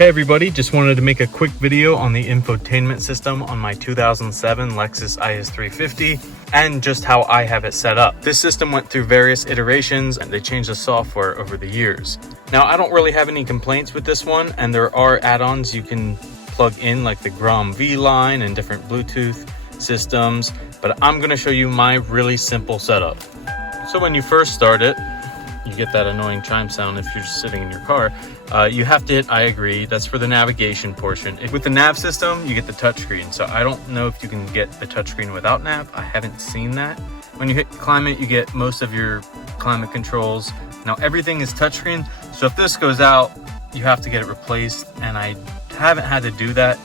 Hey everybody, just wanted to make a quick video on the infotainment system on my 2007 Lexus IS350 and just how I have it set up. This system went through various iterations and they changed the software over the years. Now I don't really have any complaints with this one, and there are add-ons you can plug in like the Grom V line and different Bluetooth systems, but I'm going to show you my really simple setup. So when you first start it, you get that annoying chime sound if you're just sitting in your car. You have to hit I agree. That's for the navigation portion. With the nav system, you get the touchscreen. So I don't know if you can get the touchscreen without nav. I haven't seen that. When you hit climate, you get most of your climate controls. Now everything is touchscreen. So if this goes out, you have to get it replaced. And I haven't had to do that.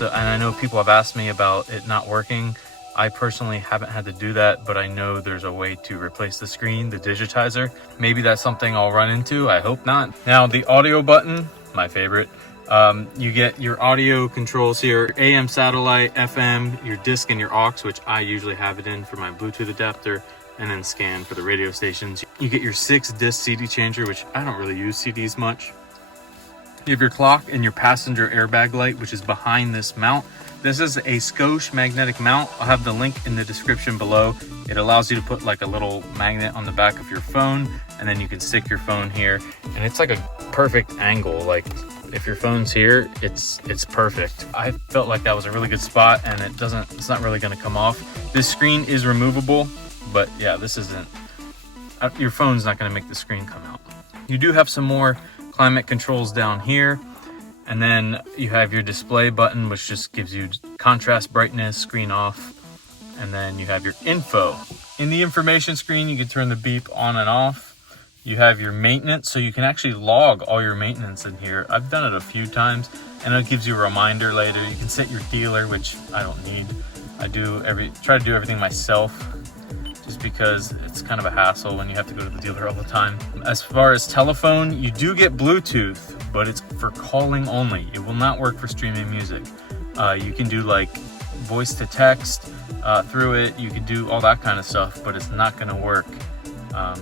And I know people have asked me about it not working. I personally haven't had to do that, but I know there's a way to replace the screen, the digitizer. Maybe that's something I'll run into. I hope not. Now the audio button, my favorite. You get your audio controls here, AM, satellite, FM, your disc and your aux, which I usually have it in for my Bluetooth adapter, and then scan for the radio stations. You get your 6-disc CD changer, which I don't really use CDs much. You have your clock and your passenger airbag light, which is behind this mount. This is a Scosche magnetic mount. I'll have the link in the description below. It allows you to put like a little magnet on the back of your phone, and then you can stick your phone here, and it's like a perfect angle. Like if your phone's here, it's perfect. I felt like that was a really good spot, and it's not really going to come off. This screen is removable, but yeah, this isn't, your phone's not going to make the screen come out. You do have some more climate controls down here. And then you have your display button, which just gives you contrast, brightness, screen off. And then you have your info. In the information screen, you can turn the beep on and off. You have your maintenance, so you can actually log all your maintenance in here. I've done it a few times, and it gives you a reminder later. You can set your dealer, which I don't need. I try to do everything myself, just because it's kind of a hassle when you have to go to the dealer all the time. As far as telephone, you do get Bluetooth, but it's for calling only. It will not work for streaming music. You can do like voice to text through it. You can do all that kind of stuff, but it's not gonna work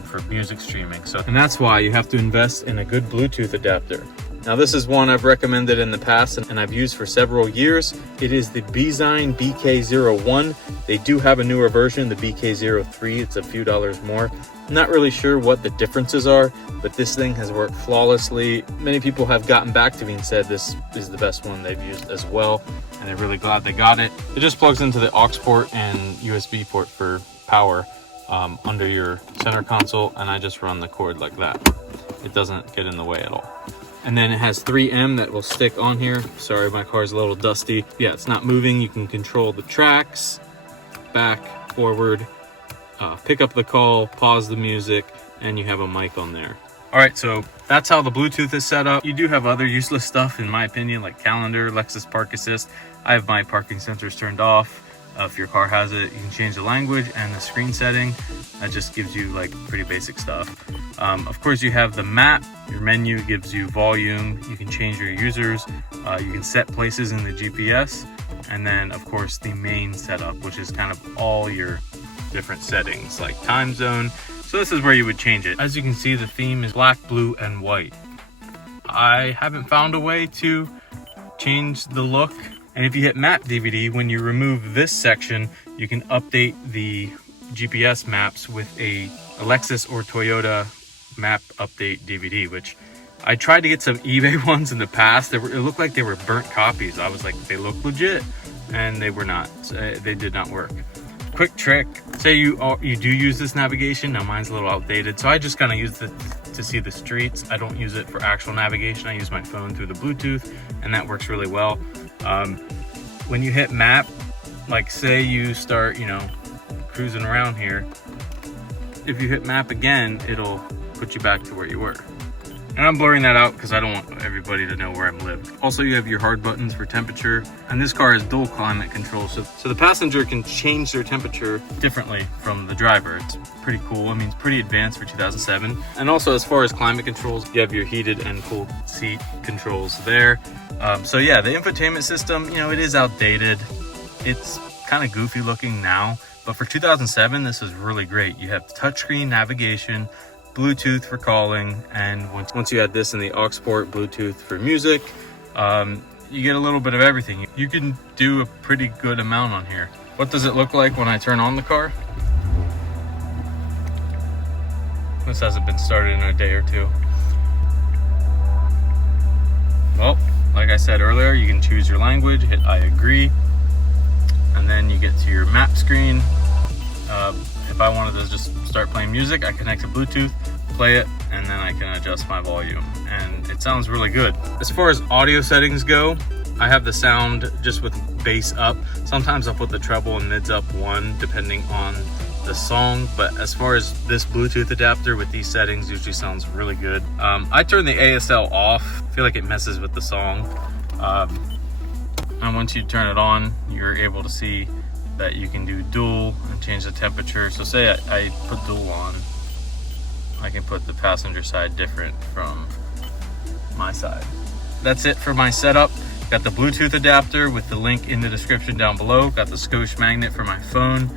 for music streaming. And that's why you have to invest in a good Bluetooth adapter. Now this is one I've recommended in the past and I've used for several years. It is the Bezine BK01. They do have a newer version, the BK03. It's a few dollars more. I'm not really sure what the differences are, but this thing has worked flawlessly. Many people have gotten back to me and said this is the best one they've used as well, and they're really glad they got it. It just plugs into the aux port and USB port for power under your center console, and I just run the cord like that. It doesn't get in the way at all. And then it has 3M that will stick on here. Sorry, my car's a little dusty. Yeah, it's not moving. You can control the tracks, back, forward, pick up the call, pause the music, and you have a mic on there. All right, so that's how the Bluetooth is set up. You do have other useless stuff, in my opinion, like calendar, Lexus Park Assist. I have my parking sensors turned off. If your car has it, you can change the language and the screen setting. That just gives you like pretty basic stuff. Of course, you have the map. Your menu gives you volume. You can change your users. You can set places in the GPS. And then, of course, the main setup, which is kind of all your different settings, like time zone. So this is where you would change it. As you can see, the theme is black, blue, and white. I haven't found a way to change the look. And if you hit map DVD, when you remove this section, you can update the GPS maps with a Lexus or Toyota map update DVD, which I tried to get some eBay ones in the past. It looked like they were burnt copies. I was like, they look legit, and they were not. They did not work. Quick trick, say you do use this navigation. Now mine's a little outdated, so I just kind of use it to see the streets. I don't use it for actual navigation. I use my phone through the Bluetooth, and that works really well. When you hit map, like say you start, cruising around here, if you hit map again, it'll put you back to where you were. And I'm blurring that out because I don't want everybody to know where I'm living. Also, you have your hard buttons for temperature, and this car has dual climate control, so the passenger can change their temperature differently from the driver. It's pretty cool. I mean, it's pretty advanced for 2007. And also, as far as climate controls, you have your heated and cooled seat controls there. So yeah, the infotainment system, it is outdated. It's kind of goofy looking now, but for 2007, this is really great. You have touchscreen navigation, Bluetooth for calling, and once you add this in the aux port, Bluetooth for music, You get a little bit of everything. You can do a pretty good amount on here. What does it look like when I turn on the car? This hasn't been started in a day or two. Well, like I said earlier, you can choose your language, hit I agree, and then you get to your map screen. If I wanted to just start playing music, I connect to Bluetooth, play it, and then I can adjust my volume, and it sounds really good. As far as audio settings go, I have the sound just with bass up. Sometimes I'll put the treble and mids up 1 depending on the song, but as far as this Bluetooth adapter with these settings, usually sounds really good. I turn the ASL off. I feel like it messes with the song. And once you turn it on, you're able to see that you can do dual and change the temperature. So say I put dual on, I can put the passenger side different from my side. That's it for my setup. Got the Bluetooth adapter with the link in the description down below. Got the Scotch magnet for my phone.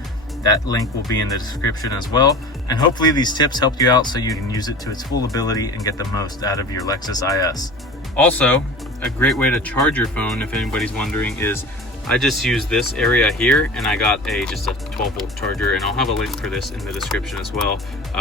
That link will be in the description as well. And hopefully these tips helped you out so you can use it to its full ability and get the most out of your Lexus IS. Also, a great way to charge your phone, if anybody's wondering, is I just use this area here, and I got just a 12-volt charger, and I'll have a link for this in the description as well.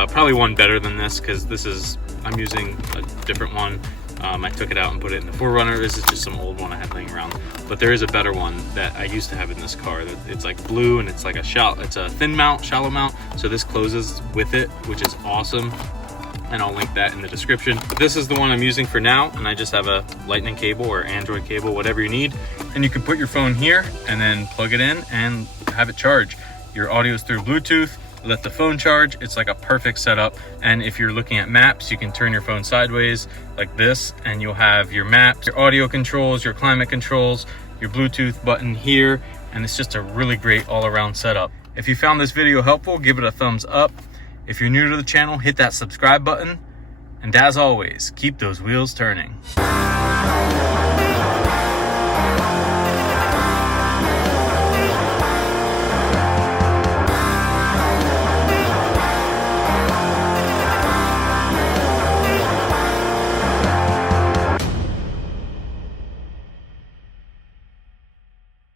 Probably one better than this, because I'm using a different one. I took it out and put it in the 4Runner. This is just some old one I had laying around, but there is a better one that I used to have in this car. It's like blue, and it's like it's a thin mount, shallow mount, so this closes with it, which is awesome. And I'll link that in the description. But this is the one I'm using for now, and I just have a lightning cable or Android cable, whatever you need. And you can put your phone here and then plug it in and have it charge. Your audio is through Bluetooth, let the phone charge. It's like a perfect setup. And if you're looking at maps, you can turn your phone sideways like this, and you'll have your maps, your audio controls, your climate controls, your Bluetooth button here, and it's just a really great all-around setup. If you found this video helpful, give it a thumbs up. If you're new to the channel, hit that subscribe button. And as always, keep those wheels turning.